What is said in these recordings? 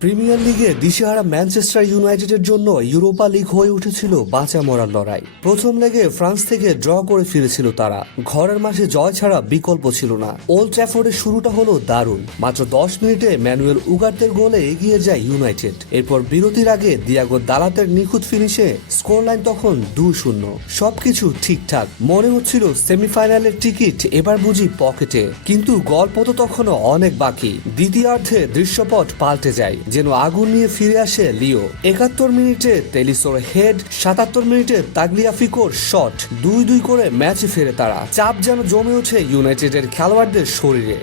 Premier লিগে দিশেহারা Manchester ইউনাইটেডের জন্য ইউরোপা লিগ হয়ে উঠেছিল বাঁচা মরার লড়াই। প্রথম লেগে ফ্রান্স থেকে ড্র করে ফিরেছিল তারা। ঘরের মাঠে জয় ছাড়া বিকল্প ছিল না। ওল্ড ট্র্যাফোর্ডের শুরুটা হলো দারুণ। মাত্র 10 মিনিটে ম্যানুয়েল উগার্তের গোলে এগিয়ে যায় ইউনাইটেড। এরপর বিরতির আগে দিয়াগো দালাতের নিখুঁত ফিনিশে স্কোর লাইন তখন 2-0। সবকিছু ঠিকঠাক, মনে হচ্ছিল সেমিফাইনালের টিকিট এবার বুঝি পকেটে। কিন্তু গল্প তো তখনও অনেক বাকি। দ্বিতীয়ার্ধে দৃশ্যপট পাল্টে যায়, যেন আগুন নিয়ে ফিরে আসে লিও। 71 মিনিটে তেলিসোর হেড, 77 মিনিটে তাগলিয়াফিকোর শট, 2-2 করে ম্যাচে ফেরে তারা। চাপ যেন জমে ওঠে ইউনাইটেডের খেলোয়াড়দের শরীরে।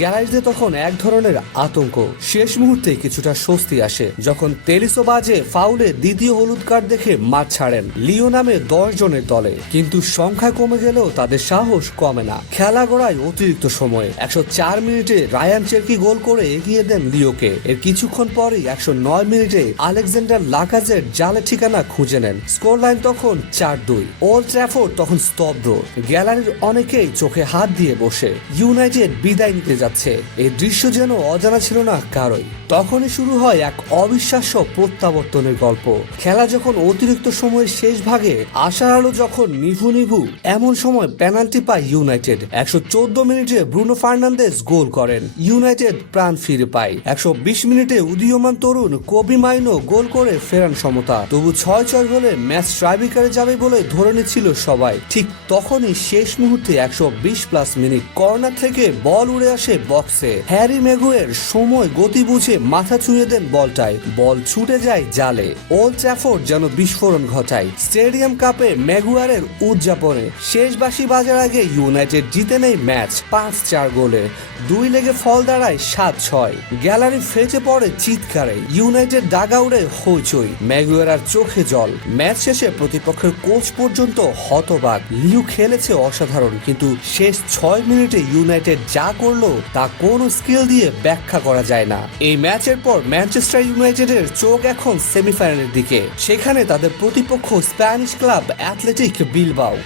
গ্যালারিতে তখন এক ধরনের আতঙ্ক। শেষ মুহূর্তে কিছুটা স্বস্তি আসে যখন তেলিসো বাজে ফাউলে দ্বিতীয় হলুদ কার্ড দেখে মাঠ ছাড়েন লিও নামে 10 জনের দলে। কিন্তু সংখ্যা কমে গেলেও তাদের সাহস কমে না। খেলা গড়ায় অতিরিক্ত সময়ে 104 মিনিটে রায়ান চেরকি গোল করে এগিয়ে দেন লিওকে। এর কিছুক্ষণ পরেই 109 মিনিটে আলেকজান্ডার লাকাজেট জালে ঠিকানা খুঁজে নেন। স্কোর লাইন তখন 4-2। ওল্ড ট্র্যাফোর্ড তখন স্তব্ধ। গ্যালারির অনেকেই চোখে হাত দিয়ে বসে। ইউনাইটেড বিদায় নিতে যাচ্ছে, এই দৃশ্য যেন অজানা ছিল না কারোই। তখনই শুরু হয় এক অবিশ্বাস্য প্রত্যাবর্তনের গল্প। খেলা যখন অতিরিক্ত সময়ের শেষ ভাগে, আশার আলো যখন নিভু নিভু, এমন সময় পেনাল্টি পায় ইউনাইটেড। 114 মিনিটে ব্রুনো ফার্নান্দেজ গোল করেন। ইউনাইটেড প্রাণ ফিরে পায়। 120 মিনিটে উদীয়মান তরুণ কোবি মাইনো গোল করে ফেরান সমতা। তবু 6-6 গোলে ম্যাচ ট্রাইব্রেকারে যাবে বলে ধরে নিচ্ছিল সবাই। ঠিক তখনই শেষ মুহূর্তে 120+ মিনিট কর্নার থেকে বল উড়ে আসে বক্সে। হ্যারি ম্যাগুয়ের সময় গতি বুঝে মাথা ছুঁয়ে দেন বলটায়। বল ছুটে যায় জালে। ওল্ড ট্র্যাফোর্ড যেন বিস্ফোরণ ঘটায় স্টেডিয়াম কাপে ম্যাগুয়ারের উদযাপনে। শেষ বাঁশি বাজার আগে ইউনাইটেড জিতে নেয় ম্যাচ 5-4 গোলে। 2 লেগে ফল দাঁড়ায় 7-6। গ্যালারি ফেটে পড়ে চিৎকারে। ইউনাইটেড ডাগআউটে হইচই, ম্যাগুয়ার আর চোখে জল। ম্যাচ শেষে প্রতিপক্ষের কোচ পর্যন্ত হতবাক। লিও খেলেছে অসাধারণ, কিন্তু শেষ 6 মিনিটে ইউনাইটেড যা করলো তা কোনো স্কিল দিয়ে ব্যাখ্যা করা যায় না। এই ম্যাচের পর ম্যানচেস্টার ইউনাইটেডের চোখ এখন সেমিফাইনালের দিকে। সেখানে তাদের প্রতিপক্ষ স্প্যানিশ ক্লাব অ্যাথলেটিক বিলবাও।